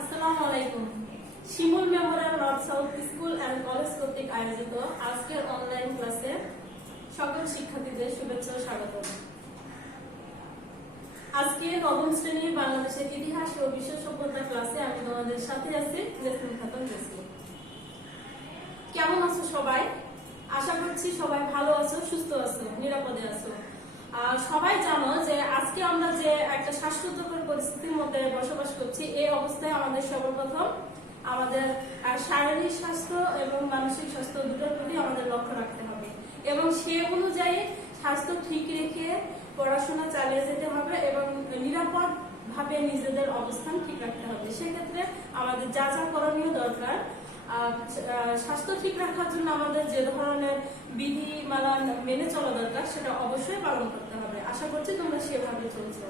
আসসালামু আলাইকুম। Shimul memorial north south school and college কর্তৃক আয়োজিত আজকের অনলাইন ক্লাসে সকল শিক্ষার্থীদের শুভেচ্ছা ও স্বাগত। আজকে নবম শ্রেণীর বাংলাদেশের ইতিহাস ও বিশ্ব সভ্যতা ক্লাসে আমি তোমাদের সাথে আছি নেসমিন খাতুন জেসমিন। কেমন আছো সবাই? আশা করছি সবাই ভালো আছো, সুস্থ আছো, নিরাপদে আছো। সবাই জানো যে আজকে আমরা যে একটা শ্বাসরুদ্ধকর পরিস্থিতির মধ্যে বসবাস করছি, এই অবস্থায় আমাদের সর্বপ্রথম আমাদের শারীরিক স্বাস্থ্য এবং মানসিক স্বাস্থ্য দুটোর প্রতি আমাদের লক্ষ্য রাখতে হবে এবং সে অনুযায়ী স্বাস্থ্য ঠিক রেখে পড়াশোনা চালিয়ে যেতে হবে এবং নিরাপদ ভাবে নিজেদের অবস্থান ঠিক রাখতে হবে। সেক্ষেত্রে আমাদের যা যা করণীয় দরকার, স্বাস্থ্য ঠিক রাখার জন্য আমাদের যে ধরনের বিধিমালা মেনে চলা দরকার সেটা অবশ্যই পালন করতে হবে। আশা করছি তোমরা সেভাবে চলছো।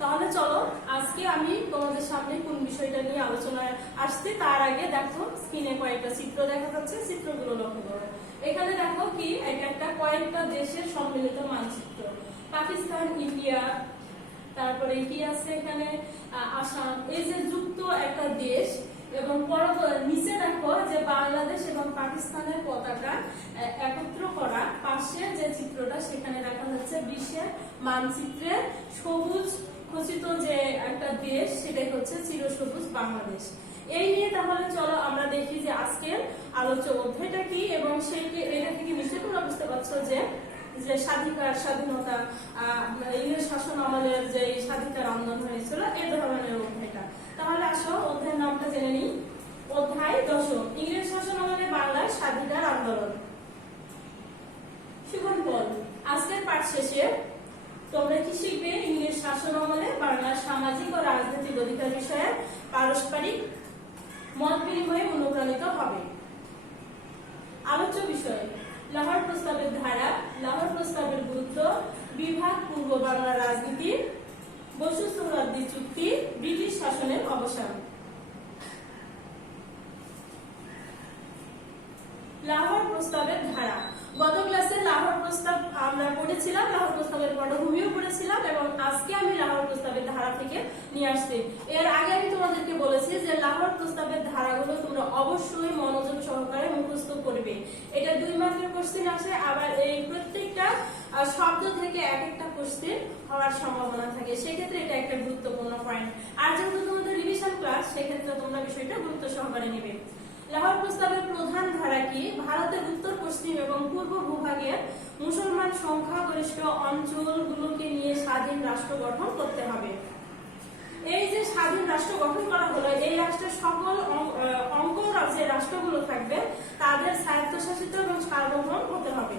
তাহলে চলো আজকে আমি তোমাদের সামনে কোন বিষয়টা নিয়ে আলোচনায় আসছি তার আগে দেখো স্ক্রিনে কয়েকটা চিত্র দেখা যাচ্ছে, চিত্রগুলো লক্ষ্য করো। এখানে দেখো কি একটা কয়েকটা দেশের সম্মিলিত মানচিত্র, পাকিস্তান, ইন্ডিয়া, তারপরে কি আছে এখানে আসাম, এই যে যুক্ত একটা দেশ এবং নিচে দেখো যে বাংলাদেশ এবং পাকিস্তানের পতাকা একত্র করা পাশে যে চিত্রটা সেখানে দেখা যাচ্ছে বিশ্বের মানচিত্রে সবুজ খচিত যে একটা দেশ, সেটাই হচ্ছে চিরসবুজ বাংলাদেশ। এই নিয়ে তাহলে চলো আমরা দেখি যে আজকের আলোচ্য অধ্যায়টা কি এবং এটা থেকে নিশ্চয়ই তোমরা বুঝতে পারছো যে স্বাধীনতা ইংরেজ শাসন আমলের যে স্বাধিকার আন্দোলন হয়েছিল এই ধরনের অধ্যায়টা। তাহলে আসো অধ্যায়ের নামটা জেনে নিই। অধ্যায় 10, ইংরেজ শাসন আমলে বাংলার স্বাধিকার আন্দোলন। সুগন্ধ, আজকের পাঠ শেষে তোমরা কি শিখবে? ইংরেজ শাসন আমলে বাংলার সামাজিক ও রাজনৈতিক অধিকার বিষয়ে পারস্পরিক মত বিনিময়ে অনুপ্রাণিত হবে। আলোচ্য বিষয়: লাহোর প্রস্তাবের ধারা, লাহোর প্রস্তাবের গুরুত্ব, বিভাগ, পূর্ব বাংলার রাজনীতি, বসু সোহরাওয়ার্দী চুক্তি, ব্রিটিশ শাসনের অবসান। লাহোর প্রস্তাবের ধারা। গত ক্লাসে লাহোর প্রস্তাব আমরা পড়েছিলাম, লাহোর প্রস্তাবের পটভূমিও পড়েছিলাম এবং আজকে আমি লাহোর প্রস্তাবের ধারা থেকে নিয়ে আসছি। এর আগে আমি তোমাদেরকে বলেছি যে লাহোর প্রস্তাবের ধারাগুলো তোমরা অবশ্যই মনোযোগ সহকারে মুখস্থ করবে। এটা 2 মার্কের কোশ্চেন আসে, আবার এই প্রত্যেকটা শব্দ থেকে এক একটা কোশ্চেন হওয়ার সম্ভাবনা থাকে। সেক্ষেত্রে এটা একটা গুরুত্বপূর্ণ পয়েন্ট। আর যেহেতু তোমাদের রিভিশন ক্লাস, সেক্ষেত্রে তোমরা বিষয়টা গুরুত্ব সহকারে নেবে। লাহোর প্রস্তাবের প্রধান ধারা কি? ভারতের উত্তর পশ্চিম এবং পূর্ব ভূভাগের মুসলমান সংখ্যাগরিষ্ঠ অঞ্চলগুলোকে নিয়ে স্বাধীন রাষ্ট্র গঠন করতে হবে। এই যে স্বাধীন রাষ্ট্র গঠন করা হলো, এই রাষ্ট্রের সকল অঙ্গ যে রাষ্ট্রগুলো থাকবে তাদের স্বায়ত্তশাসিত এবং সার্বভৌম হতে হবে।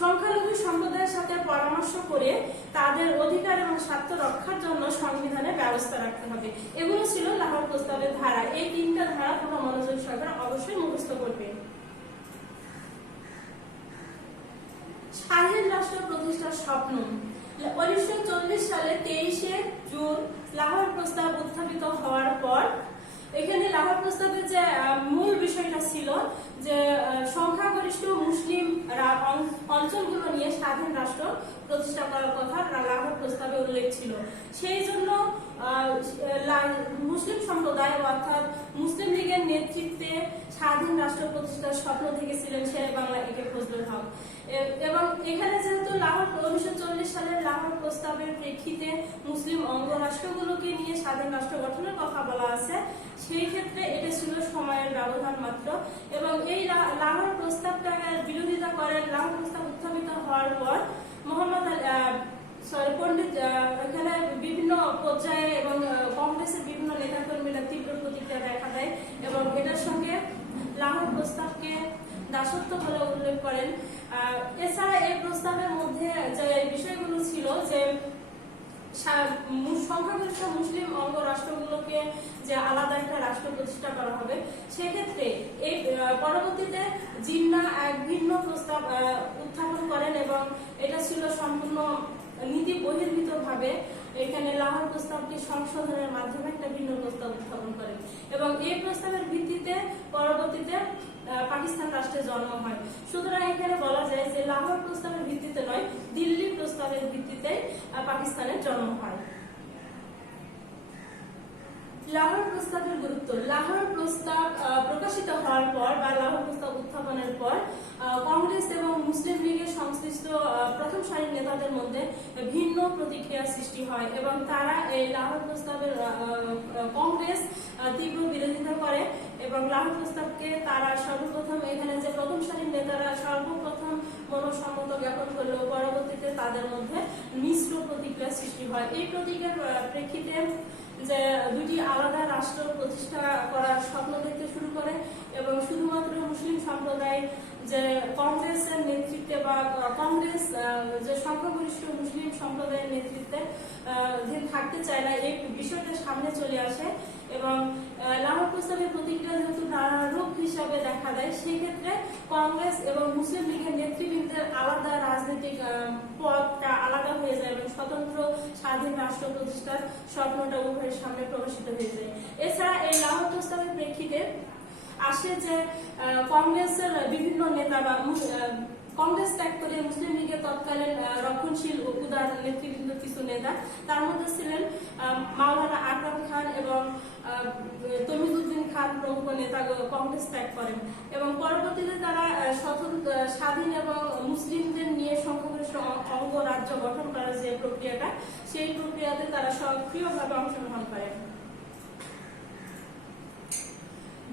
সংখ্যালঘু সম্প্রদায়ের সাথে পরামর্শ করে তাদের অধিকার এবং স্বার্থ রক্ষার জন্য সংবিধানে ব্যবস্থা রাখতে হবে। এগুলো ছিল লাহোর প্রস্তাবের ধারা। এই 3টা ধারা তোমরা মনোযোগ সহকারে অবশ্যই মুখস্থ করবে। স্বাধীন রাষ্ট্র প্রতিষ্ঠার স্বপ্ন। 1940 সালে 23শে জুন লাহোর প্রস্তাব উত্থাপিত হওয়ার পর এখানে লাহোর প্রস্তাবের যে মূল বিষয়টা ছিল যে সংখ্যাগরিষ্ঠ মুসলিম অঞ্চলগুলো নিয়ে স্বাধীন রাষ্ট্র প্রতিষ্ঠা করার কথা লাহোর প্রস্তাবে উল্লেখ ছিল। সেই জন্য মুসলিম সম্প্রদায় অর্থাৎ মুসলিম লীগের নেতৃত্বে স্বাধীন রাষ্ট্র প্রতিষ্ঠার স্বপ্ন থেকেছিলেন শেরে বাংলা একে ফজলুল হক। এবং এখানে যেহেতু লাহোর 1940 সালের লাহোর প্রস্তাবের প্রেক্ষিতে মুসলিম অঙ্গরাষ্ট্রগুলোকে নিয়ে স্বাধীন রাষ্ট্র গঠনের কথা বলা আছে, সেই ক্ষেত্রে এটা ছিল সময়ের ব্যবধান মাত্র। এবং এই লাহোর প্রস্তাবটাকে বিরোধিতা করেন। লাহোর প্রস্তাব উত্থাপিত হওয়ার পর পণ্ডিত এখানে বিভিন্ন পর্যায়ে এবং কংগ্রেসের বিভিন্ন নেতাকর্মীরা তীব্র প্রতিক্রিয়া দেখা দেয় এবং এটার সঙ্গে লাহোর প্রস্তাবকে দাসত্ব বলে উল্লেখ করেন। এছাড়া এই প্রস্তাবের মধ্যে যে বিষয়গুলো ছিল যে সংখ্যাগরিষ্ঠ মুসলিম অঙ্গ রাষ্ট্রগুলোকে যে আলাদা একটা রাষ্ট্র প্রতিষ্ঠা করা হবে, সেক্ষেত্রে এই পরবর্তীতে জিন্না এক ভিন্ন প্রস্তাব উত্থাপন করেন এবং এটা ছিল সম্পূর্ণ নীতি বহির্ভূত ভাবে এখানে লাহোর প্রস্তাবটি সংশোধনের মাধ্যমে একটা ভিন্ন প্রস্তাব উত্থাপন করেন এবং এই প্রস্তাবের ভিত্তিতে পরবর্তীতে পাকিস্তান রাষ্ট্রের জন্ম হয়। সুতরাং এখানে বলা যায় যে লাহোর প্রস্তাবের ভিত্তিতে নয়, দিল্লি প্রস্তাবের ভিত্তিতে পাকিস্তানের জন্ম হয়। লাহোর প্রস্তাবের গুরুত্ব। লাহোর প্রস্তাব প্রকাশিত হওয়ার পর বা লাহোর প্রস্তাব উত্থাপনের পর কংগ্রেস এবং মুসলিম লীগের সংশ্লিষ্ট প্রথম সারির নেতাদের মধ্যে ভিন্ন প্রতিক্রিয়া সৃষ্টি হয় এবং তারা এই লাহোর প্রস্তাবের কংগ্রেস তীব্র বিরোধিতা করে এবং লাহোর প্রস্তাবকে তারা সর্বপ্রথম এখানে যে প্রথম সারির নেতারা সর্বপ্রথম মনসম্মত জ্ঞাপন করলেও পরবর্তীতে তাদের মধ্যে মিশ্র প্রতিক্রিয়া সৃষ্টি হয়। এই প্রতিক্রিয়ার প্রেক্ষিতে যে দুটি আলাদা রাষ্ট্র প্রতিষ্ঠা করার স্বপ্ন দেখতে শুরু করে এবং শুধুমাত্র মুসলিম সম্প্রদায় যে কংগ্রেসের নেতৃত্বে বা কংগ্রেস যে সংখ্যাগরিষ্ঠ মুসলিম সম্প্রদায়ের নেতৃত্বে থাকতে চায় না, এই বিষয়টা সামনে চলে আসে এবং লাহোর প্রস্তাবের প্রতিক্রিয়া যেহেতু নানা রূপ হিসাবে দেখা দেয়, সেক্ষেত্রে কংগ্রেস এবং মুসলিম লীগের নেতৃবৃন্দের আলাদা রাজনৈতিক পথটা আলাদা হয়ে যায় এবং স্বতন্ত্র স্বাধীন রাষ্ট্র প্রতিষ্ঠার স্বপ্নটা উভয়ের সামনে প্রকাশিত হয়ে যায়। এছাড়া এই লাহোর প্রস্তাবের প্রেক্ষিতে আসে যে কংগ্রেসের বিভিন্ন নেতা বা কংগ্রেস ত্যাগ করে মুসলিম লীগের তৎকালীন রক্ষণশীল ও উদার নেতৃবৃন্দ কিছু নেতা, তার মধ্যে ছিলেন মাওলানা আকরাম খান এবং তমিজউদ্দিন খান প্রমুখ নেতা কংগ্রেস ত্যাগ করেন এবং পরবর্তীতে তারা স্বাধীন এবং মুসলিমদের নিয়ে সংখ্যাগরিষ্ঠ অঙ্গরাজ্য গঠন করার যে প্রক্রিয়াটা, সেই প্রক্রিয়াতে তারা সক্রিয়ভাবে অংশগ্রহণ করেন।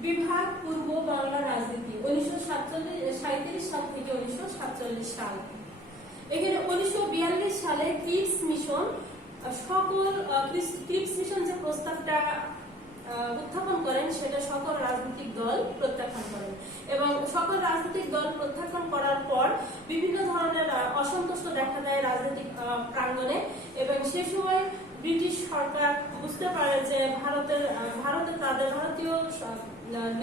বিভাগ পূর্ব বাংলার রাজনীতি 1937 সাল থেকে 1947 সাল। এখানে 1942 সালে ক্রিপস মিশন যে প্রস্তাবটা উত্থাপন করেন সেটা সকল রাজনৈতিক দল প্রত্যাখ্যান করেন এবং সকল রাজনৈতিক দল প্রত্যাখ্যান করার পর বিভিন্ন ধরনের অসন্তোষ দেখা দেয় রাজনৈতিক প্রাঙ্গণে এবং সে সময় ব্রিটিশ সরকার বুঝতে পারে যে ভারতীয়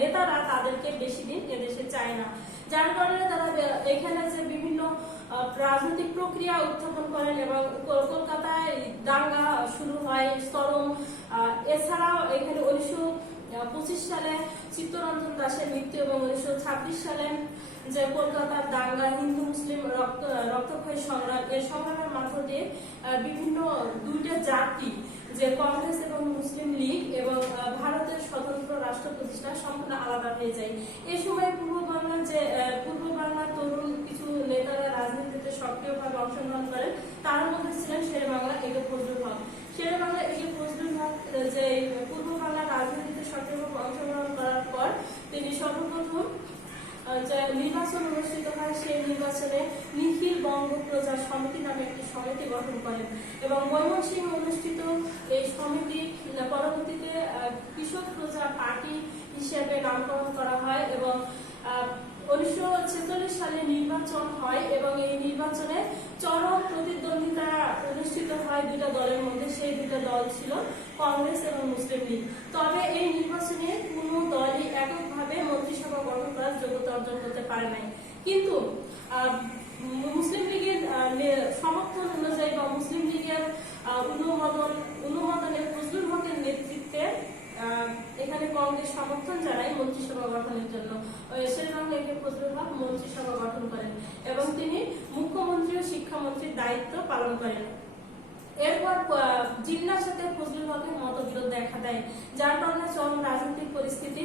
নেতারা তাদেরকে বেশি দিন এদেশে চায় না, যার কারণে তারা এখানে যে বিভিন্ন রাজনৈতিক প্রক্রিয়া উত্থাপন করেন এবং কলকাতায় দাঙ্গা শুরু হয় চরম। এছাড়াও এখানে 1925 সালে চিত্তরঞ্জন দাসের মৃত্যু এবং 1926 সালে যে কলকাতার দাঙ্গা, হিন্দু মুসলিম রক্তক্ষয়ী সংগ্রাম, এই সংগ্রামের মধ্য দিয়ে বিভিন্ন দুইটা জাতি যে কংগ্রেস এবং মুসলিম লীগ এবং ভারতের স্বতন্ত্র রাষ্ট্র প্রতিষ্ঠা সম্পূর্ণ আলাদা হয়ে যায়। এই সময় পূর্ব বাংলার তরুণ কিছু নেতারা রাজনীতিতে সক্রিয়ভাবে অংশগ্রহণ করেন, তার মধ্যে ছিলেন শেরেবাংলা একে ফজলুল হক। শেরেবাংলা একে ফজলুল হক যে পূর্ব বাংলার রাজনীতিতে সক্রিয়ভাবে অংশগ্রহণ করার পর তিনি সর্বপ্রথম যে নির্বাচন অনুষ্ঠিত হয় সেই নির্বাচনে নিখিল বঙ্গ প্রজা সমিতি নামে একটি সমিতি গঠন করেন এবং ময়মনসিংহে অনুষ্ঠিত এই সমিতি পরবর্তীতে কৃষক প্রজা পার্টি হিসেবে নামকরণ করা হয় এবং 1946 সালে নির্বাচন হয় এবং এই নির্বাচনে চরম প্রতিদ্বন্দ্বিতা অনুষ্ঠিত হয় দুইটা দলের মধ্যে। সেই দুইটা দল ছিল কংগ্রেস এবং মুসলিম লীগ। তবে এই নির্বাচনে কোনো দলই এককভাবে মন্ত্রিসভা গঠন করার যোগ্যতা অর্জন করতে পারে নাই, কিন্তু মুসলিম লীগের সমর্থন অনুযায়ী বা মুসলিম লীগের অনুমোদনে ফজলুল হকের নেতৃত্বে এখানে কংগ্রেস সমর্থন জানায় মন্ত্রিসভা গঠনের জন্য। শেরেবাংলা একে ফজলুল হক মন্ত্রিসভা গঠন করেন এবং তিনি মুখ্যমন্ত্রী ও শিক্ষামন্ত্রীর দায়িত্ব পালন করেন। এরপর জিন্নার সাথে ফজলুল হকের মতবিরোধ দেখা দেয়, যার কারণে চরম রাজনৈতিক পরিস্থিতি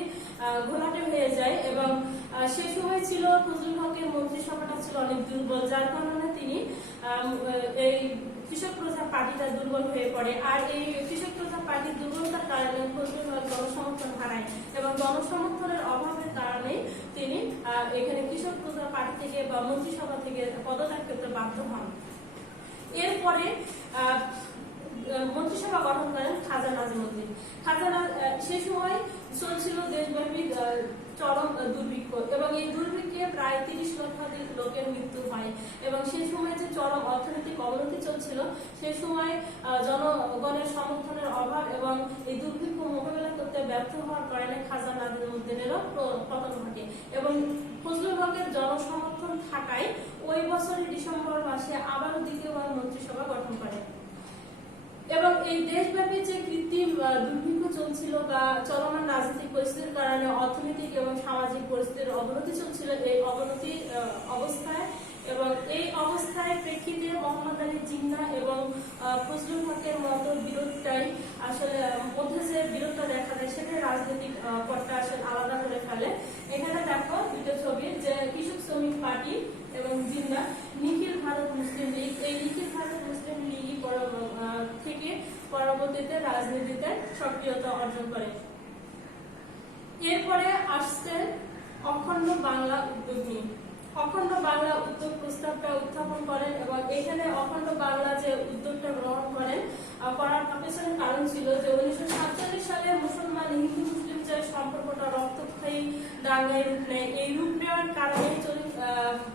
ঘোলাটে হয়ে যায় এবং সে সময় ছিল ফজলুল হকের মন্ত্রিসভাটা ছিল অনেক দুর্বল, যার কারণে তিনি এই কৃষক প্রজা পার্টিটা দুর্বল হয়ে পড়ে। আর এই কৃষক প্রজা পার্টির দুর্বলতার কারণে ফজলুল হক জনসমর্থন হারায় এবং জনসমর্থনের অভাবের কারণে তিনি এখানে কৃষক প্রজা পার্টি থেকে বা মন্ত্রিসভা থেকে পদত্যাগ করতে বাধ্য হন। এরপরে মন্ত্রিসভা গঠন করেন খাজা নাজিমউদ্দিন। সে সময় চলছিল দেশব্যাপী চরম দুর্ভিক্ষ এবং এই দুর্ভিক্ষে প্রায় 30 লক্ষাধিক লোকের মৃত্যু হয় এবং সেই সময় যে চরম অর্থনৈতিক অবনতি চলছিল, সে সময় জনগণের সমর্থনের অভাব এবং এই দুর্ভিক্ষ মোকাবেলা করতে ব্যর্থ হওয়ার কারণে খাজা নাজিমউদ্দিনেরও পতন ঘটে এবং ফজলুল হকের জনসমর্থন থাকায় ওই বছরের ডিসেম্বর মাসে আবারও দ্বিতীয়বার মন্ত্রিসভা গঠন করে এবং এই দেশব্যাপী যে কৃত্রিম দুর্ভিক্ষ চলছিল বা চলমান রাজনৈতিক পরিস্থিতির কারণে অর্থনৈতিক এবং সামাজিক পরিস্থিতির অবনতি চলছিল, এই অবনতি অবস্থায় এবং এই অবস্থায় প্রেক্ষিতে মোহাম্মদ আলী জিন্নাহ এবং ফজলুল হকের মতো বিরোধটাই আসলে মধ্যে যে বিরোধটা দেখা যায় সেটাই রাজনৈতিক পটটা আসলে আলাদা করে ফেলে। এখানে দেখো দুটো ছবি, যে কৃষক শ্রমিক পার্টি এবং জিন্না নিখিল ভারত মুসলিম লীগ। এই নিখিল ভারত মুসলিম লীগ থেকে পরবর্তীতে রাজনীতিতে সক্রিয়তা অর্জন করে। এরপরে আসছে অখণ্ড বাংলা উদ্যোগ নিয়ে। অখণ্ড বাংলা উদ্যোগ প্রস্তাবটা উত্থাপন করেন এবং এখানে অখণ্ড বাংলা যে উদ্যোগটা গ্রহণ করার পেছনে কারণ ছিল যে 1947 সালে মুসলমান হিন্দু মুসলিম যে সম্পর্কটা রক্তক্ষয়ী দাঙ্গায় রূপ নেয়। এই রূপ নেওয়ার কারণে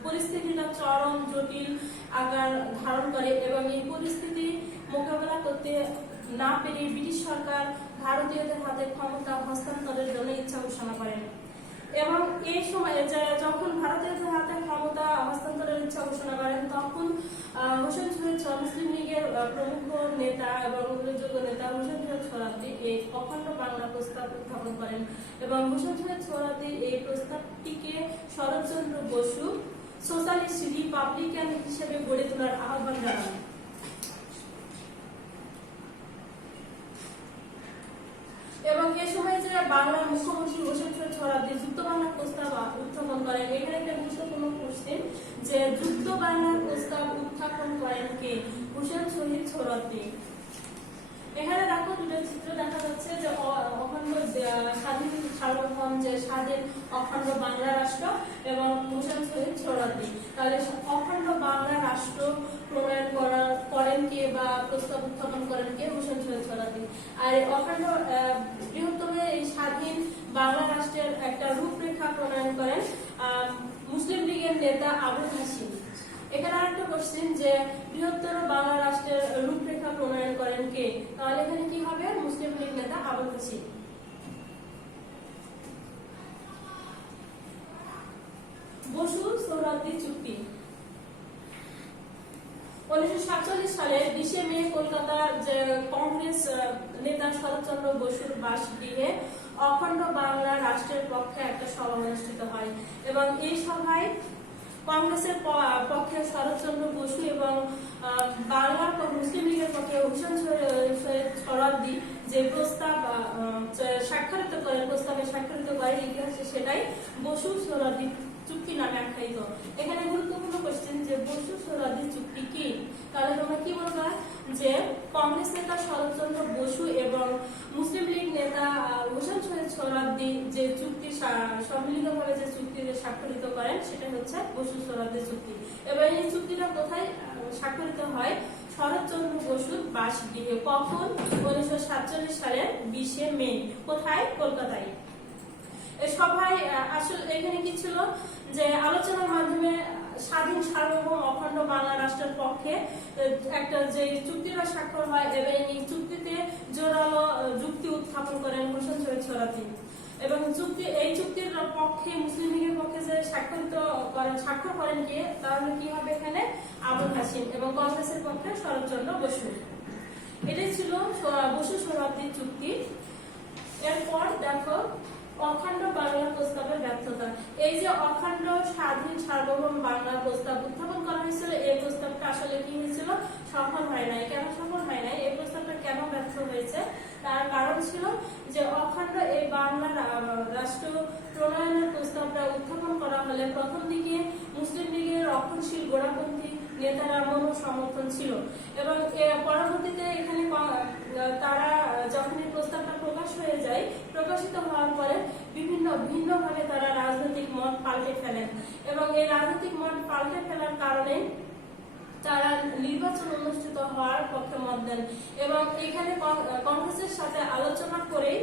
পরিস্থিতিটা চরম জটিল আকার ধারণ করে এবং এই পরিস্থিতি মোকাবেলা করতে না পেরে ব্রিটিশ সরকার ভারতীয়দের হাতে ক্ষমতা হস্তান্তরের জন্য ইচ্ছা ঘোষণা করেন। এবং এই সময় যখন ভারতীয়দের হাতে ক্ষমতা হস্তান্তরের ইচ্ছা ঘোষণা করেন, তখন হোসেন শহীদ মুসলিম লীগের প্রমুখ নেতা এবং উল্লেখযোগ্য নেতা হোসেন শহীদ সোহরাওয়ার্দী এই অখণ্ড বাংলা প্রস্তাব উত্থাপন করেন এবং হোসেন শহীদ সোহরাওয়ার্দীর এই প্রস্তাবটিকে শরৎচন্দ্র বসু সোশ্যালিস্ট রিপাবলিকান হিসেবে গড়ে তোলার আহ্বান জানান। এবং এ সময় যে বাংলার মুখ্যমন্ত্রী হোসেন শহীদ সোহরাওয়ার্দী যুক্ত বাংলা প্রস্তাব উত্থাপন করেন। এখানে একটা গুরুত্বপূর্ণ কোশ্চেন, যে যুক্ত বাংলার প্রস্তাব উত্থাপন করেন কে? হোসেন শহীদ সোহরাওয়ার্দী। এখানে দেখো দুটো চিত্র দেখা যাচ্ছে, যে অখণ্ড স্বাধীন সার্বভৌম যে স্বাধীন অখণ্ড বাংলা রাষ্ট্র এবং হোসেন শহীদ সোহরাওয়ার্দী। তাহলে অখণ্ড বাংলা রাষ্ট্র প্রণয়ন করেন কে বা প্রস্তাব উত্থাপন করেন কে? হোসেন শহীদ সোহরাওয়ার্দী। আর অখণ্ড বৃহত্তম এই স্বাধীন বাংলা রাষ্ট্রের একটা রূপরেখা প্রণয়ন করেন মুসলিম লীগের নেতা আবুল হাশিম। এখানে আরেকটা কোশ্চেন, যে বৃহত্তর বাংলা রাষ্ট্রের রূপরেখা প্রণয়ন করেন কে? তাহলে এখানে কি হবে? মুসলিম লীগ নেতা আবুল হাশিম। বসু সোহরাওয়ার্দী চুক্তি। 1947 সালের 20 মে কলকাতার যে কংগ্রেস নেতা শরৎচন্দ্র বসুর বাসগৃহে অখণ্ড বাংলা রাষ্ট্রের পক্ষে একটা সভা অনুষ্ঠিত হয় এবং এই সভায় কংগ্রেসের পক্ষে শরৎচন্দ্র বসু এবং বাংলার মুসলিম লীগের পক্ষে হোসেন শহীদ সোহরাওয়ার্দী যে প্রস্তাব স্বাক্ষরিত করেন, প্রস্তাবে স্বাক্ষরিত করেন ইতিহাসে সেটাই বসু সোহরাওয়ার্দী চুক্তি নামে আখ্যায়িত। এখানে গুরুত্বপূর্ণ কোশ্চেন, যে বসু সোহরাওয়ার্দী চুক্তি কি? তাহলে তোমরা কি বলবা? যে কংগ্রেস নেতা শরৎচন্দ্র বসু এবং মুসলিম লীগ নেতা হোসেন শহীদ সোহরাওয়ার্দী যে চুক্তি সম্মিলিতভাবে যে চুক্তি স্বাক্ষরিত করেন সেটা হচ্ছে বসু সোহরাওয়ার্দী চুক্তি। এবার এই চুক্তিটা কোথায় স্বাক্ষরিত হয়? শরৎচন্দ্র বসুর বাসগৃহে। কখন? 1947 সালের 20 মে। কোথায়? কলকাতায়। এই সভায় আসলে এখানে কি ছিল, যে আলোচনার মাধ্যমে স্বাধীন সার্বভৌম অখণ্ড বাংলা রাষ্ট্রের পক্ষে একটা যে চুক্তিটা স্বাক্ষর হয় এবং এই চুক্তিতে জোরালো যুক্তি উত্থাপন করেন হোসেন শহীদ সোহরাওয়ার্দী এবং এই চুক্তির পক্ষে মুসলিম লীগের পক্ষে যে স্বাক্ষর করেন কে? তাহলে কি হবে এখানে? আবুল হাশিম। এবং কংগ্রেসের পক্ষে শরৎচন্দ্র বসু। এটাই ছিল বসু সোহরাওয়ার্দী চুক্তি। এরপর দেখো অখণ্ড বাংলা প্রস্তাবের ব্যর্থতা। এই যে অখণ্ড স্বাধীন সার্বভৌম বাংলা প্রস্তাব উত্থাপন করা হয়েছিল, এই প্রস্তাবটা আসলে কি হয়েছিল? সফল হয় নাই। কেন সফল হয় নাই? এই প্রস্তাবটা কেন ব্যর্থ হয়েছে? তার কারণ ছিল যে অখণ্ড এই বাংলা রাষ্ট্র প্রণয়নের প্রস্তাবটা উত্থাপন করা হলে প্রথম দিকে মুসলিম লীগের রক্ষণশীল গোড়াপন্থী নেতারা সমর্থন ছিল এবং পরবর্তীতে এখানে তারা যখন এই প্রস্তাবটা প্রকাশিত হওয়ার পরে ভিন্নভাবে তারা রাজনৈতিক মত পাল্টে ফেলেন এবং এই রাজনৈতিক মত পাল্টে ফেলার কারণে তারা নির্বাচন অনুষ্ঠিত হওয়ার পক্ষে মত দেন এবং এখানে কংগ্রেসের সাথে আলোচনা করে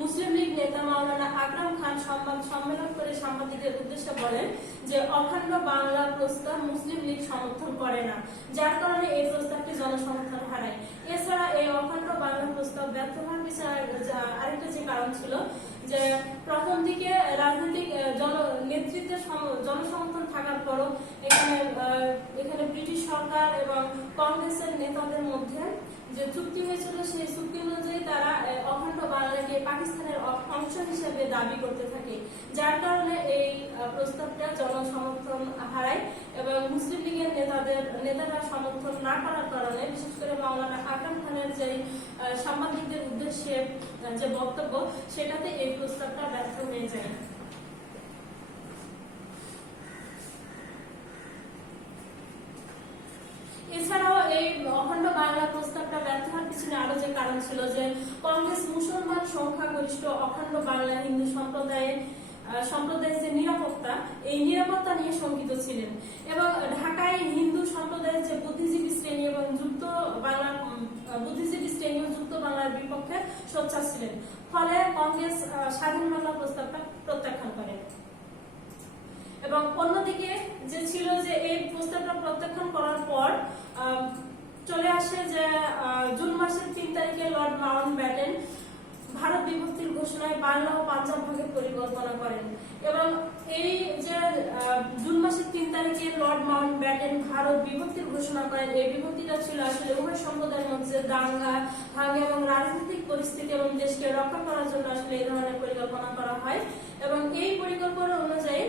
মুসলিম লীগ নেতা মাওলানা আকরাম খান সংবাদ সম্মেলন করে সাংবাদিকদের উদ্দেশ্যে বলেন যে অখণ্ড বাংলা প্রস্তাব মুসলিম লীগ সমর্থন করে না, যার কারণে এই প্রস্তাবটি জনসমর্থন হারায়। এছাড়া এই অখণ্ড বাংলা প্রস্তাব ব্যর্থ হওয়ার পিছনে আরেকটা যে কারণ ছিল যে প্রথম দিকে রাজনৈতিক নেতৃত্বের জনসমর্থন থাকার পরও এখানে ব্রিটিশ সরকার এবং কংগ্রেসের নেতাদের মধ্যে যে চুক্তি হয়েছিল সেই চুক্তি অনুযায়ী তারা অখণ্ড বাংলাকে পাকিস্তানের অংশ হিসেবে দাবি করতে থাকে, যার কারণে এই প্রস্তাবটা জনসমর্থন হারায় এবং মুসলিম লীগের নেতারা সমর্থন না করার কারণে বিশেষ করে মাওলানা আকরাম খানের যে সাংবাদিকদের উদ্দেশ্যে যে বক্তব্য, সেটাতে এই প্রস্তাবটা ব্যর্থ হয়ে যায়। এছাড়াও এই অখণ্ড বাংলা প্রস্তাবটা ব্যর্থ হওয়ার পিছনে আরো যে কারণ ছিল যে কংগ্রেস মুসলমান সংখ্যাগরিষ্ঠ অখণ্ড বাংলা হিন্দু সম্প্রদায়ের যে নিরাপত্তা, এই নিরাপত্তা নিয়ে শঙ্কিত ছিলেন এবং ঢাকায় হিন্দু সম্প্রদায়ের যে বুদ্ধিজীবী শ্রেণী এবং যুক্ত বাংলার বিপক্ষে সোচ্চার ছিলেন। ফলে কংগ্রেস স্বাধীন বাংলা প্রস্তাবটা প্রত্যাখ্যান করে। এবং অন্যদিকে যে ছিল যে এই প্রস্তাবটা প্রত্যাখ্যান করার পর চলে আসে যে জুন মাসের 3 তারিখে লর্ড মাউন্টব্যাটেন ভারত বিভক্তির ঘোষণায় বাংলা ও পাঞ্জাব ভাগের পরিকল্পনা করেন এবং এই যে জুন মাসের 3 তারিখে লর্ড মাউন্টব্যাটেন ভারত বিভক্তির ঘোষণা করেন, এই বিভক্তিটা ছিল আসলে উভয় সম্প্রদায়ের মধ্যে দাঙ্গা এবং রাজনৈতিক পরিস্থিতি এবং দেশকে রক্ষা করার জন্য আসলে এই ধরনের পরিকল্পনা করা হয় এবং এই পরিকল্পনা অনুযায়ী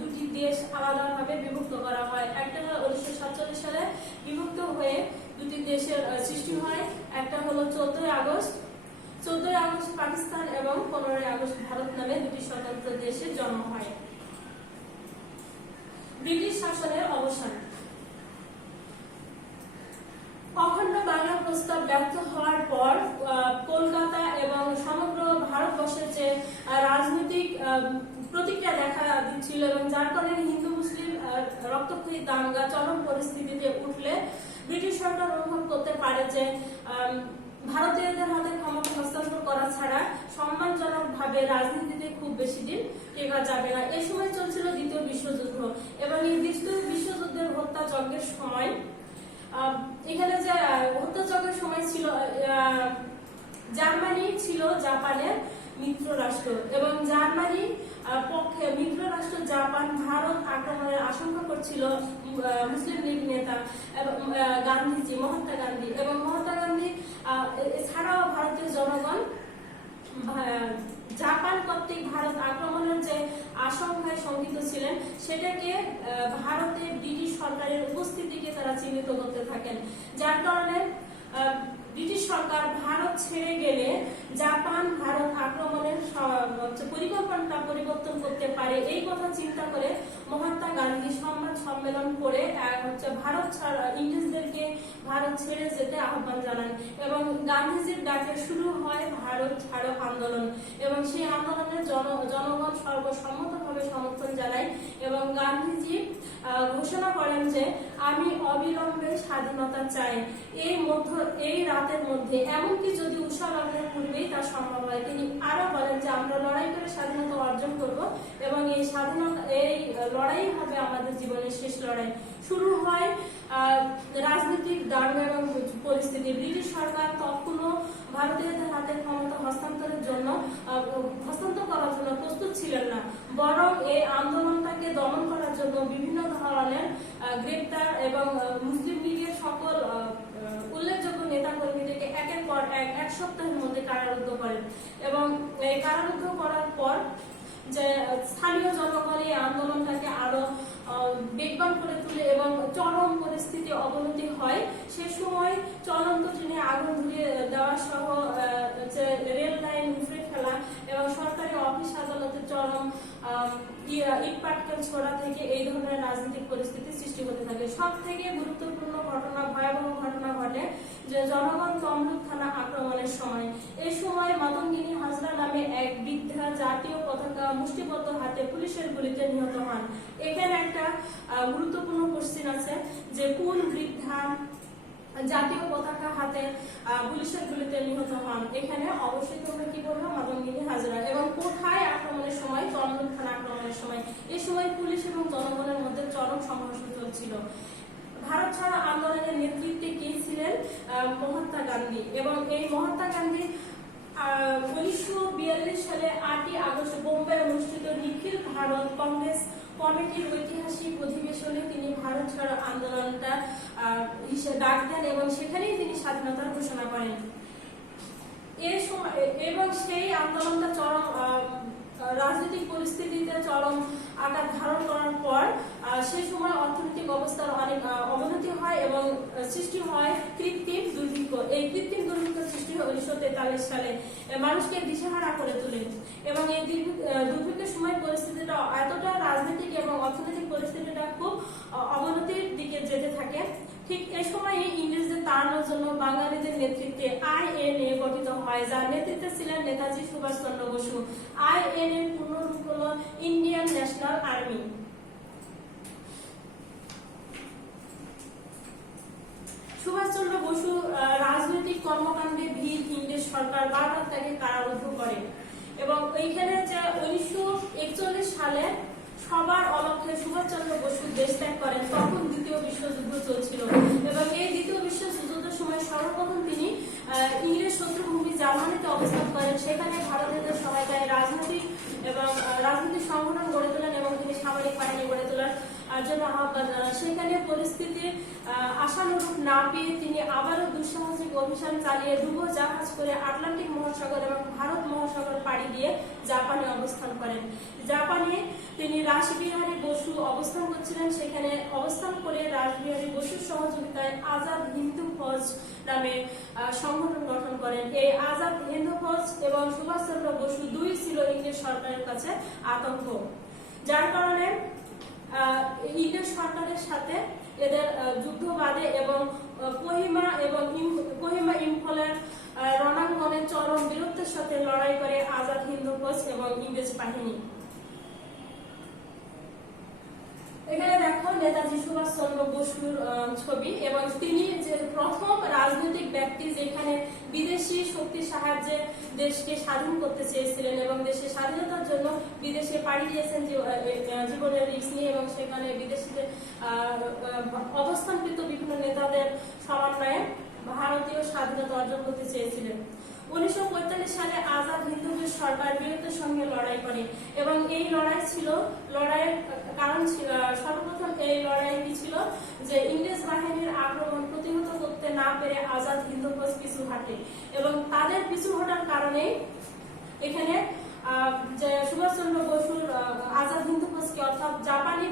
দুটি দেশ আলাদাভাবে বিভক্ত করা হয়। একটা 1947 সালে বিভক্ত হয়ে দুটি দেশের সৃষ্টি হয়। একটা হলো 14ই আগস্ট পাকিস্তান এবং 15ই আগস্ট ভারত নামে দুটি স্বতন্ত্র দেশের জন্ম হয়। ব্রিটিশ শাসনের অবসান। অখণ্ড বাংলা প্রস্তাব ব্যর্থ হওয়ার পর কলকাতা এবং সমগ্র ভারতবর্ষের যে রাজনৈতিক প্রতিক্রিয়া দেখা দিচ্ছিল এবং যার কারণে হিন্দু মুসলিম রক্তক্ষয়ী দাঙ্গা চরম পরিস্থিতিতে উঠলে ব্রিটিশ সরকার অনুভব করতে পারে যে ভারতীয়দের হাতে ক্ষমতা হস্তান্তর করা ছাড়া সম্মানজনকভাবে রাজনীতিতে খুব বেশি দিন টেকা যাবে না। এই সময় চলছিল দ্বিতীয় বিশ্বযুদ্ধ এবং এই দ্বিতীয় বিশ্বযুদ্ধের হত্যাযজ্ঞের সময় এখানে যে হত্যাযজ্ঞের সময় ছিল জার্মানি ছিল জাপানের মিত্র রাষ্ট্র এবং জার্মানি পক্ষে মিত্র রাষ্ট্র জাপান ভারত আক্রমণের আশঙ্কা করছিল মুসলিম লীগ নেতা গান্ধীজি মহাত্মা গান্ধী এবং মহাত্মা গান্ধী এছাড়াও ভারতীয় জনগণ জাপান কর্তৃক ভারত আক্রমণের যে আশঙ্কায় শঙ্কিত ছিলেন সেটাকে ভারতে ব্রিটিশ সরকারের উপস্থিতিকে তারা চিহ্নিত করতে থাকেন, যার কারণে ব্রিটিশ সরকার ভারত ছেড়ে গেলে জাপান ভারত আক্রমণের পরিকল্পনাটা পরিবর্তন করতে পারে। এই কথা চিন্তা করে মহাত্মা গান্ধী সংবাদ সম্মেলন করে ভারত ছাড়া ইংরেজদেরকে ভারত ছেড়ে যেতে আহ্বান জানান এবং গান্ধীজির ডাকে শুরু হয় ভারত ছাড়ো আন্দোলন এবং সেই আন্দোলনে জনগণ সর্বসম্মতভাবে সমর্থন জানায় এবং গান্ধীজি ঘোষণা করেন যে আমি অবিলম্বে স্বাধীনতা চাই। এই রাতের মধ্যে এমনকি যদি উষা লগ্নের পূর্বেই তা সম্ভব হয়। তিনি আরো বলেন যে আমরা লড়াই করে স্বাধীনতা অর্জন করব এবং এই লড়াই হবে আমাদের জীবনের শেষ লড়াই। শুরু হয় রাজনৈতিক দাঙ্গা এবং পরিস্থিতি। ব্রিটিশ সরকার তখনও ভারতীয়দের হাতে ক্ষমতা হস্তান্তর করার জন্য প্রস্তুত ছিলেন না, বরং এই আন্দোলনটাকে দমন করার জন্য বিভিন্ন ধরনের গ্রেপ্তার এবং মুসলিম লীগের সকল উল্লেখযোগ্য নেতা কর্মীদেরকে একের পর এক সপ্তাহের মধ্যে কারারুদ্ধ করেন এবং এই কারারুদ্ধ করার পর যে স্থানীয় জনগণ এই আন্দোলনটাকে আরো বেগবান করে তুলে এবং চরম পরিস্থিতি অবনতি হয়। সে সময় চলন্ত ট্রেনে আগুন ধরিয়ে দেওয়া সহ রেল লাইন উপড়ে ফেলা এবং সরকারি অফিস আদালতে চরম ইট পাটকেল ছোড়া থেকে এই ধরনের রাজনৈতিক পরিস্থিতি সৃষ্টি হতে থাকে। সব থেকে গুরুত্বপূর্ণ ভয়াবহ ঘটনা ঘটে যে জনগণ তমলুক থানা আক্রমণের সময়। এই সময় মাতঙ্গিনী হাজরা নামে এক বৃদ্ধা জাতীয় পতাকা মুষ্টিবদ্ধ হাতে পুলিশের গুলিতে নিহত হন। এখানে একটা গুরুত্বপূর্ণ কোশ্চেন আছে যে কোন বৃদ্ধা জাতীয় পতাকা হাতে পুলিশের গুলিতে নিহত হন। এখানে অবশ্যই তোমরা কি বলবো মাতঙ্গিনী হাজরা। এবং কোথায় আক্রমণের সময়? তমলুক থানা আক্রমণের সময়। এই সময় পুলিশ এবং জনগণের মধ্যে চরম সংঘর্ষ চলছিল। ভারত ছাড়ো আন্দোলনের নেতৃত্বে কে ছিলেন? মহাত্মা গান্ধী। এবং এই মহাত্মা গান্ধী 1942 সালে 8ই আগস্ট বোম্বে অনুষ্ঠিত নিখিল ভারত কংগ্রেস কমিটির ঐতিহাসিক অধিবেশনে তিনি ভারত ছাড়ো আন্দোলনটা ডাক দেন এবং সেখানেই তিনি স্বাধীনতার ঘোষণা করেন। এবং সেই আন্দোলনটা রাজনৈতিক পরিস্থিতিতে চরম আকার ধারণ করার পর সেই সময় অর্থনৈতিক অবস্থার অনেক অবনতি হয় এবং সৃষ্টি হয় কৃত্রিম দুর্ভিক্ষ। এই কৃত্রিম দুর্ভিক্ষ সৃষ্টি হয় 1943 সালে, মানুষকে দিশেহারা করে তোলে এবং এই দুর্ভিক্ষের সময় পরিস্থিতিটা এতটা রাজনৈতিক এবং অর্থনৈতিক পরিস্থিতিটা খুব অবনতির দিকে যেতে থাকে। ঠিক এই সময়ে ইংরেজদের তাড়ানোর জন্য বাঙালিদের নেতৃত্বে INA গঠিত হয়, যার নেতৃত্বে ছিলেন নেতাজি সুভাষ চন্দ্র বসু। INA এর পূর্ণ রূপ হলো Indian National Army. Subhas Chandra Basu রাজনৈতিক কর্মকাণ্ডে ভিড় ইংরেজ সরকার বারবার তাকে কারারুদ্ধ করে এবং এইখানে যে 1941 সালে সবার অলক্ষ্যে সুভাষচন্দ্র বসু দেশ ত্যাগ করেন, তখন দ্বিতীয় বিশ্বযুদ্ধ চলছিল এবং এই দ্বিতীয় বিশ্বযুদ্ধের সময় সর্বপ্রথম তিনি ইংরেজ শত্রুভূমি জার্মানিতে অবস্থান করেন। সেখানে ভারতীয়দের সহায়তায় রাজনৈতিক সংগঠন গড়ে তোলেন এবং তিনি সামরিক বাহিনী গড়ে তোলার জন্য আহ্বান জানান। সেখানে পরিস্থিতি আশানুরূপ না পেয়ে তিনি আবারও দুঃসাহসিক অভিযান চালিয়ে ডুবো জাহাজ করে আটলান্টিক মহাসাগর এবং ভারত মহাসাগর পাড়ি দিয়ে জাপানে অবস্থান করেন। জাপানে তিনি রাসবিহারী বসু অবস্থান করছিলেন। সেখানে অবস্থান করে রাসবিহারী বসুর সহযোগিতায় আজাদ হিন্দু ফৌজ নামে সংগঠন গঠন করেন। এই আজাদ হিন্দু ফৌজ এবং সুভাষচন্দ্র বসু দুই ছিল ইংরেজ সরকারের কাছে আতঙ্ক, যার কারণে ইংরেজ সরকারের সাথে এদের যুদ্ধ বাধে এবং কোহিমা ইম্ফলের রণাঙ্গনে চরম বীরত্বের সাথে লড়াই করে আজাদ হিন্দু ফৌজ এবং ইংরেজ বাহিনী। এখানে দেখো নেতাজি সুভাষচন্দ্র বসুর ছবি এবং তিনি যে প্রথম রাজনৈতিক ব্যক্তি যেখানে বিদেশি শক্তির সাহায্যে দেশকে স্বাধীন করতে চেয়েছিলেন এবং দেশের স্বাধীনতার জন্য বিদেশে পাড়ি দিয়েছেন জীবনের রিস্ক নিয়ে এবং সেখানে বিদেশিদের অবস্থানকৃত বিভিন্ন নেতাদের সমন্বয়ে ভারতীয় স্বাধীনতা অর্জন করতে চেয়েছিলেন। 1945 সালে আজাদ হিন্দ ফৌজ সরকার বীরত্বের সঙ্গে লড়াই করে এবং এই লড়াইয়ের কারণ সর্বপ্রথম এই লড়াইটি ছিল যে ইংরেজ বাহিনীর আক্রমণ প্রতিহত করতে না পেরে আজাদ হিন্দ ফৌজ পিছু হাঁটে এবং তাদের পিছু হটার কারণেই এখানে যে সুভাষচন্দ্র বসুর আজাদ হিন্দ ফৌজকে অর্থাৎ জাপানি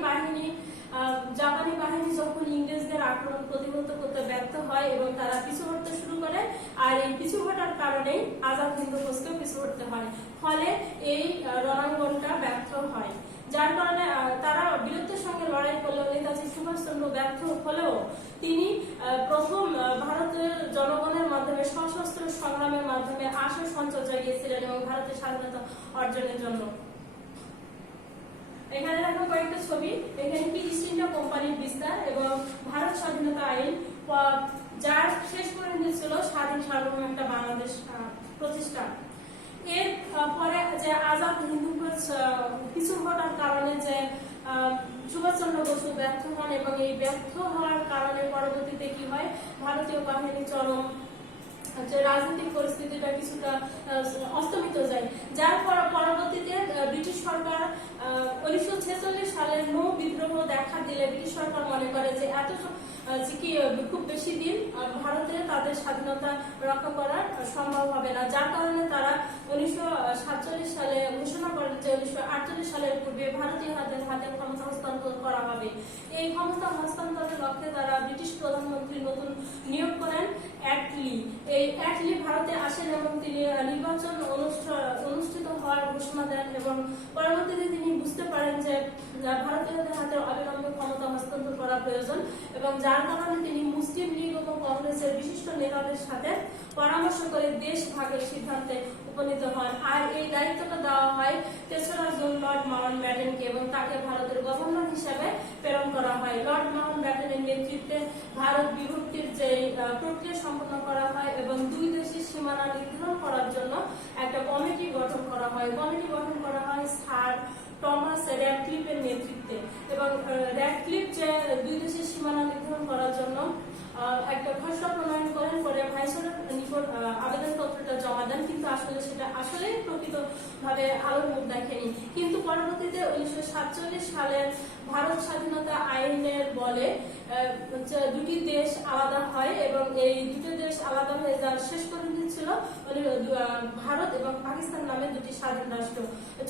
বাহিনী যখন ইংরেজদের আক্রমণ প্রতিহত করতে ব্যর্থ হয় এবং তারা পিছু হটতে শুরু করে, আর এই পিছু হটার কারণেই আজাদ হিন্দ ফৌজকে পিছু হটতে হয়, ফলে এই রণাঙ্গনটা ব্যর্থ হয়। যার কারণে তারা বীরত্বের সঙ্গে লড়াই করলেও নেতাজি সুভাষচন্দ্র ব্যর্থ হলেও তিনি প্রথম ভারতের জনগণের মাধ্যমে সশস্ত্র সংগ্রামের মাধ্যমে আশা সঞ্চার জাগিয়েছিলেন এবং ভারতের স্বাধীনতা অর্জনের জন্য। এখানে দেখো কয়েকটা ছবি। এখানে ইস্ট ইন্ডিয়া কোম্পানির বিস্তার এবং ভারত স্বাধীনতা আইন, যার শেষ পর্যন্ত ছিল স্বাধীন সার্বভৌম একটা বাংলাদেশ প্রতিষ্ঠা। এর পরে যে আজাদ হিন্দ ফৌজ পিছু হটার কারণে যে সুভাষচন্দ্র বসু ব্যর্থ হন এবং এই ব্যর্থ হওয়ার কারণে পরবর্তীতে কি হয়, ভারতীয় বাহিনী চরম রাজনৈতিক পরিস্থিতিটা কিছুটা অস্তমিত যায়, যার পরবর্তীতে ব্রিটিশ সরকার 1946 সালে নৌ বিদ্রোহ দেখা দিলে ব্রিটিশ সরকার মনে করে যে খুব বেশি দিন ভারতে তাদের স্বাধীনতা রক্ষা করা সম্ভব হবে না, যার কারণে তারা 1947 সালে ঘোষণা করেন যে 1948 সালের পূর্বে ভারতীয় হাতে ক্ষমতা হস্তান্তর করা হবে। এই ক্ষমতা হস্তান্তরের লক্ষ্যে তারা ব্রিটিশ প্রধানমন্ত্রী নতুন নিয়োগ করেন অ্যাটলি। এই অ্যাটলি ভারতে আসেন এবং তিনি নির্বাচন অনুষ্ঠিত হওয়ার ঘোষণা দেন এবং পরবর্তীতে তিনি বুঝতে পারেন যে ভারতীয়দের হাতে অবিলম্বে ক্ষমতা হস্তান্তর করা প্রয়োজন এবং যার কারণে তিনি মুসলিম লীগ এবং কংগ্রেসের বিশিষ্ট নেতাদের সাথে পরামর্শ করে দেশ ভাগের সিদ্ধান্তে উপনীত হন। আর এই দায়িত্বটা দেওয়া হয় 3রা জুন লর্ড মাউন্টব্যাটেনকে এবং তাকে ভারতের গভর্নর হিসেবে প্রেরণ করা হয়। লর্ড মাউন্টব্যাটেনের নেতৃত্বে ভারত বিভক্তির যে প্রক্রিয়া সম্পন্ন করা হয় এবং দুই দেশের সীমানা নির্ধারণ করার জন্য একটা কমিটি গঠন করা হয়। স্যার টমাস র্যাডক্লিফের নেতৃত্বে এবং র্যাডক্লিফ যে দুই দেশের সীমানা নির্ধারণ করার জন্য একটা খসড়া প্রণয়ন করেন, পরে ভাইসরয়ের নিকট আবেদনপত্রটা জমা দেন, কিন্তু সেটা আসলেই প্রকৃতভাবে আলোর মুখ দেখেনি। কিন্তু পরবর্তীতে 1947 সালের ভারত স্বাধীনতা আইনের বলে দুটি দেশ আলাদা হয় এবং এই দুটো দেশ আলাদা হয়ে যার শেষ পর্যন্ত ছিল ভারত এবং পাকিস্তান। পাকিস্তান নামে দুটি স্বাধীন রাষ্ট্র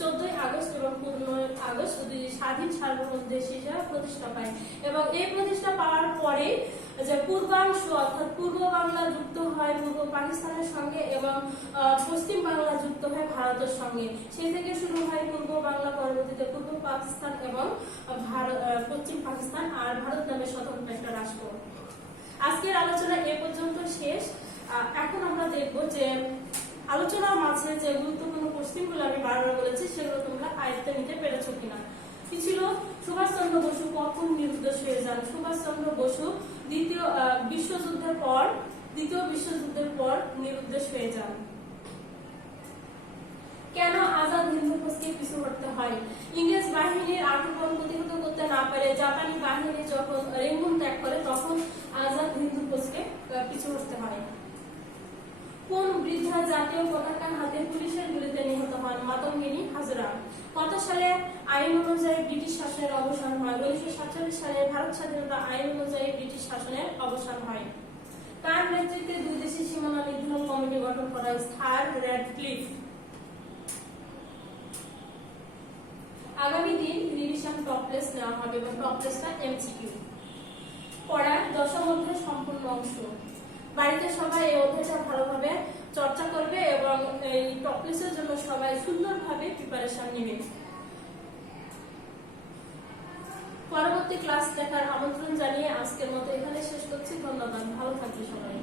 14ই আগস্ট এবং 15ই আগস্ট দুটি স্বাধীন সার্বভৌম দেশ হিসেবে প্রতিষ্ঠা পায়। এবং এই প্রতিষ্ঠা পাওয়ার পরে যে পূর্বাংশ অর্থাৎ পূর্ব বাংলা যুক্ত হয় পূর্ব পাকিস্তানের সঙ্গে এবং পশ্চিম বাংলা যুক্ত হয় ভারতের সঙ্গে। সেই থেকে শুরু হয় পূর্ব বাংলা, পরবর্তীতে পূর্ব পাকিস্তান এবং পশ্চিম পাকিস্তান আর ভারত নামে স্বতন্ত্র একটা রাষ্ট্র। আজকের আলোচনা এ পর্যন্ত শেষ। এখন আমরা দেখব যে আলোচনার মাঝে যে গুরুত্বপূর্ণ কোশ্চেনগুলো আমি বারবার বলেছি সেগুলো তোমরা আয়ত্তে নিতে পেরেছো কিনা। কি ছিল? সুভাষচন্দ্র বসু কখন নিরুদ্দেশ হয়ে যান? সুভাষচন্দ্র বসু দ্বিতীয় বিশ্বযুদ্ধের পর নিরুদ্দেশ হয়ে যান। কেন আজাদ হিন্দ ফৌজকে পিছু হটতে হয়? ইংরেজ বাহিনীর আক্রমণ প্রতিহত করতে না পারে জাপানি বাহিনী যখন রেঙ্গুন ত্যাগ করে তখন আজাদ হিন্দ ফৌজকে পিছু হটতে হয়। কোন বৃদ্ধা জাতীয় পতাকা হাতে পুলিশের গুলিতে নিহত হন? মাতঙ্গিনী হাজরা। কত সালে আইন অনুযায়ী ব্রিটিশ শাসনের অবসান হয়? 1947 সালে ভারত স্বাধীনতা আইন অনুযায়ী ব্রিটিশ শাসনের অবসান হয়। কার নেতৃত্বে দুই দেশের সীমানা নির্ধারণ কমিটি গঠন করা হয়? Sir Radcliffe. আগামী দিন রিভিশন টপলেস নেওয়া হবে এবং টপলেসটা এমসিকিউ। পড়ার দশম অধ্যায় সম্পূর্ণ অংশ। বাড়িতে সবাই এই অধ্যায়টা ভালোভাবে চর্চা করবে এবং এই টপলেসের জন্য সবাই সুন্দরভাবে প্রিপারেশন নেবে। পরবর্তী ক্লাস দেখার আমন্ত্রণ জানিয়ে আজকের মতো এখানে শেষ করছি। ধন্যবাদ। ভালো থাকবে সবাই।